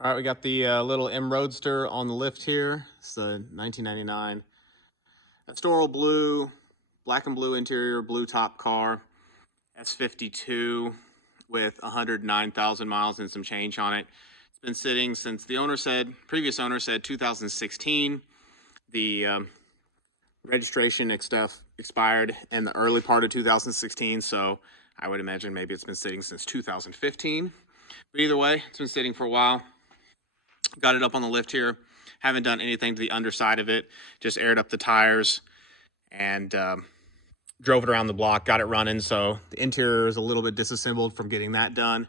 All right, we got the little M Roadster on the lift here. It's the 1999 Estoril Blue, black and blue interior, blue top car, S52 with 109,000 miles and some change on it. It's been sitting since previous owner said 2016. The registration stuff expired in the early part of 2016, so I would imagine maybe it's been sitting since 2015. But either way, it's been sitting for a while. Got it up on the lift here. Haven't done anything to the underside of it. Just aired up the tires and drove it around the block. Got it running. So the interior is a little bit disassembled from getting that done,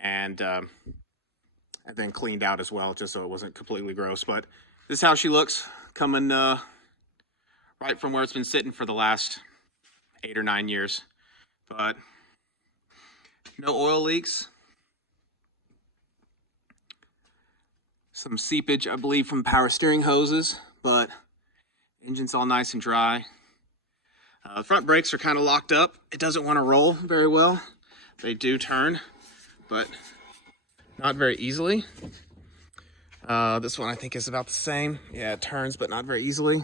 and then cleaned out as well, just so it wasn't completely gross. But this is how she looks coming right from where it's been sitting for the last 8 or 9 years. But no oil leaks. Some seepage, I believe, from power steering hoses, but engine's all nice and dry. The front brakes are kind of locked up. It doesn't want to roll very well. They do turn, but not very easily. This one I think is about the same. Yeah, it turns, but not very easily.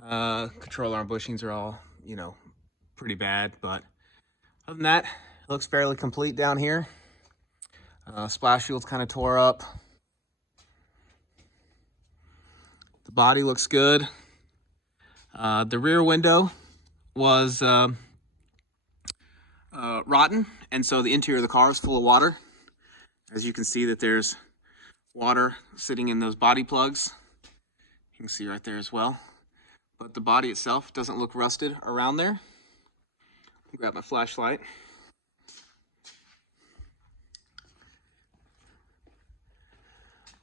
Control arm bushings are all, pretty bad, but other than that, it looks fairly complete down here. Splash shield's kind of tore up. The body looks good. The rear window was rotten, and so the interior of the car is full of water. As you can see that there's water sitting in those body plugs. You can see right there as well. But the body itself doesn't look rusted around there. Grab my flashlight.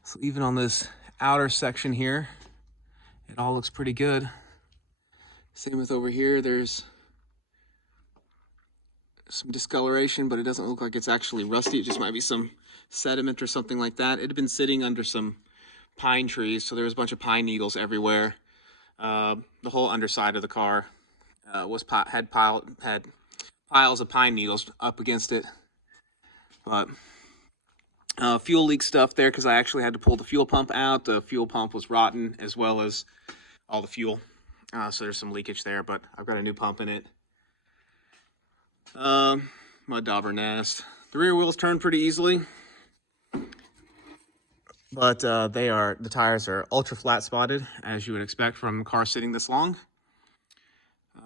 So even on this outer section here, it all looks pretty good. Same with over here, there's some discoloration, but it doesn't look like it's actually rusty. It just might be some sediment or something like that. It had been sitting under some pine trees, so there was a bunch of pine needles everywhere. The whole underside of the car had piles of pine needles up against it. But fuel leak stuff there because I actually had to pull the fuel pump out. The fuel pump was rotten as well as all the fuel. So there's some leakage there, but I've got a new pump in it. Mud dauber nest. The rear wheels turn pretty easily, but the tires are ultra flat spotted, as you would expect from a car sitting this long.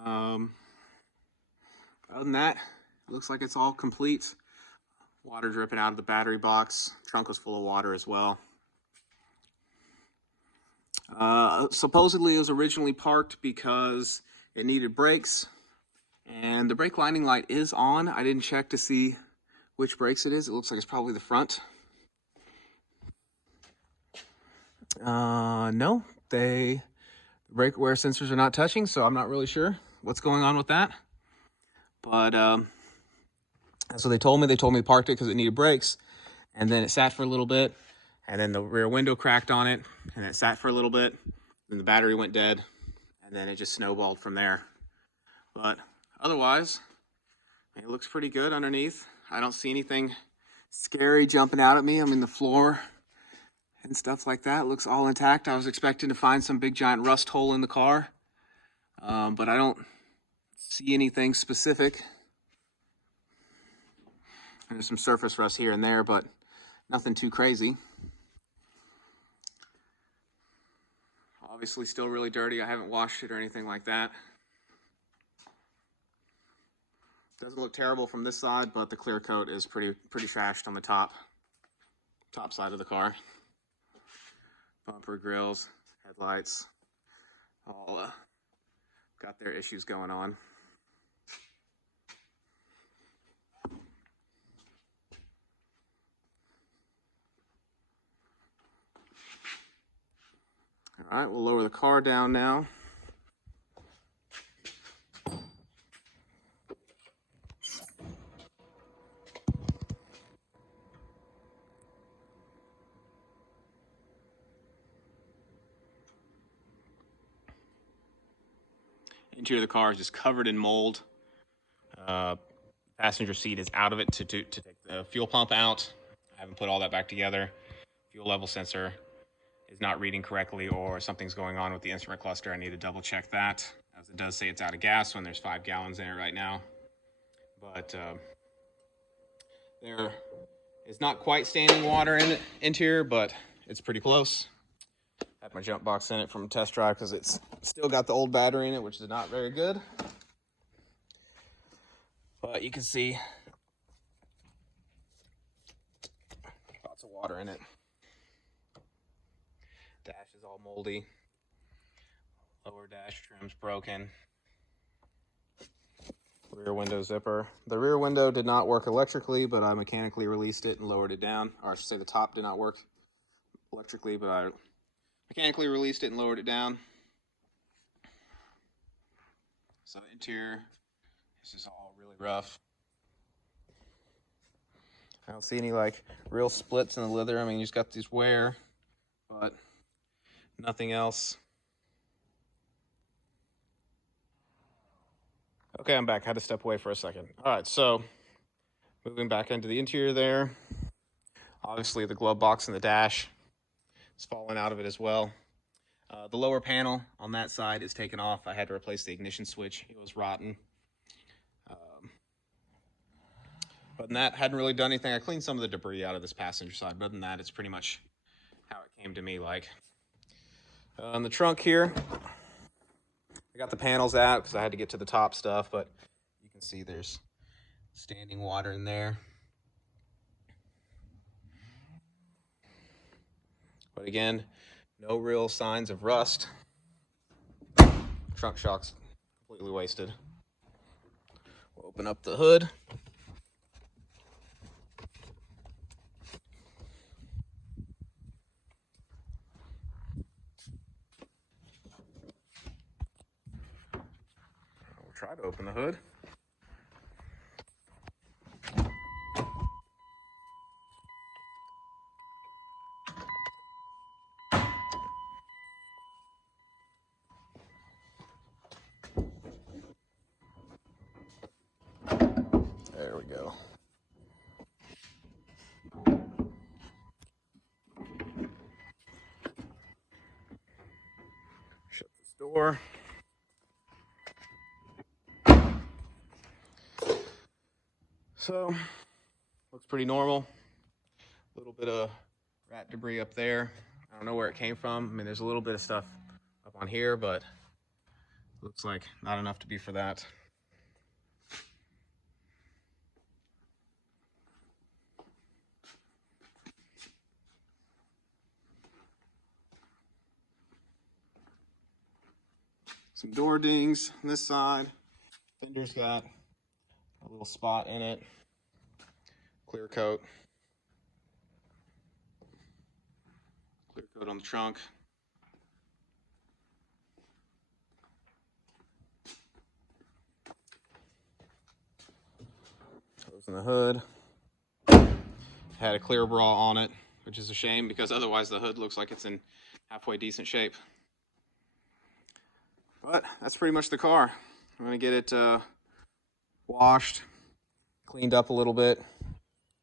Other than that, it looks like it's all complete. Water dripping out of the battery box. Trunk was full of water as well. Supposedly it was originally parked because it needed brakes, and the brake lining light is on. I didn't check to see which brakes it is. It looks like it's probably the front. No, the brake wear sensors are not touching, so I'm not really sure what's going on with that. But that's what they told me. They told me to park it because it needed brakes, and then it sat for a little bit, and then the rear window cracked on it, and it sat for a little bit, then the battery went dead, and then it just snowballed from there. But otherwise, it looks pretty good underneath. I don't see anything scary jumping out at me. I mean, the floor and stuff like that looks all intact. I was expecting to find some big giant rust hole in the car, but I don't see anything specific. There's some surface rust here and there, but nothing too crazy. Obviously still really dirty. I haven't washed it or anything like that. Doesn't look terrible from this side, but the clear coat is pretty trashed on the top side of the car. Bumper, grills, headlights, all got their issues going on. All right, we'll lower the car down now. Interior of the car is just covered in mold. Passenger seat is out of it to take the fuel pump out. haven't put all that back together. Fuel level sensor is not reading correctly, or something's going on with the instrument cluster. I need to double check that, as it does say it's out of gas when there's 5 gallons in it right now. But there is not quite standing water in the interior, but it's pretty close. I have my jump box in it from a test drive because it's still got the old battery in it, which is not very good. But you can see lots of water in it. Dash is all moldy. Lower dash trim's broken. Rear window zipper. The rear window did not work electrically, but I mechanically released it and lowered it down. Or I should say the top did not work electrically, but I mechanically released it and lowered it down. So the interior is just all really rough. I don't see any like real splits in the leather. I mean, you just got this wear, but nothing else. Okay, I'm back. I had to step away for a second. All right, so moving back into the interior there. Obviously, the glove box and the dash is falling out of it as well. The lower panel on that side is taken off. I had to replace the ignition switch. It was rotten. But than that, hadn't really done anything. I cleaned some of the debris out of this passenger side, but other than that, it's pretty much how it came to me like. On the trunk here, I got the panels out because I had to get to the top stuff, but you can see there's standing water in there. But again, no real signs of rust. Trunk shock's completely wasted. We'll open up the hood. We'll try to open the hood. There we go. Shut this door. So, looks pretty normal. A little bit of rat debris up there. I don't know where it came from. I mean, there's a little bit of stuff up on here, but looks like not enough to be for that. Some door dings on this side. Fender's got a little spot in it. Clear coat. Clear coat on the trunk. Closing the hood. Had a clear bra on it, which is a shame because otherwise the hood looks like it's in halfway decent shape. But that's pretty much the car. I'm going to get it washed, cleaned up a little bit,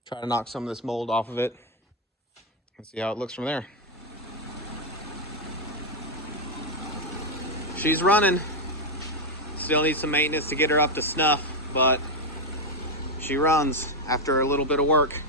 try to knock some of this mold off of it, and see how it looks from there. She's running. Still needs some maintenance to get her up to snuff, but she runs after a little bit of work.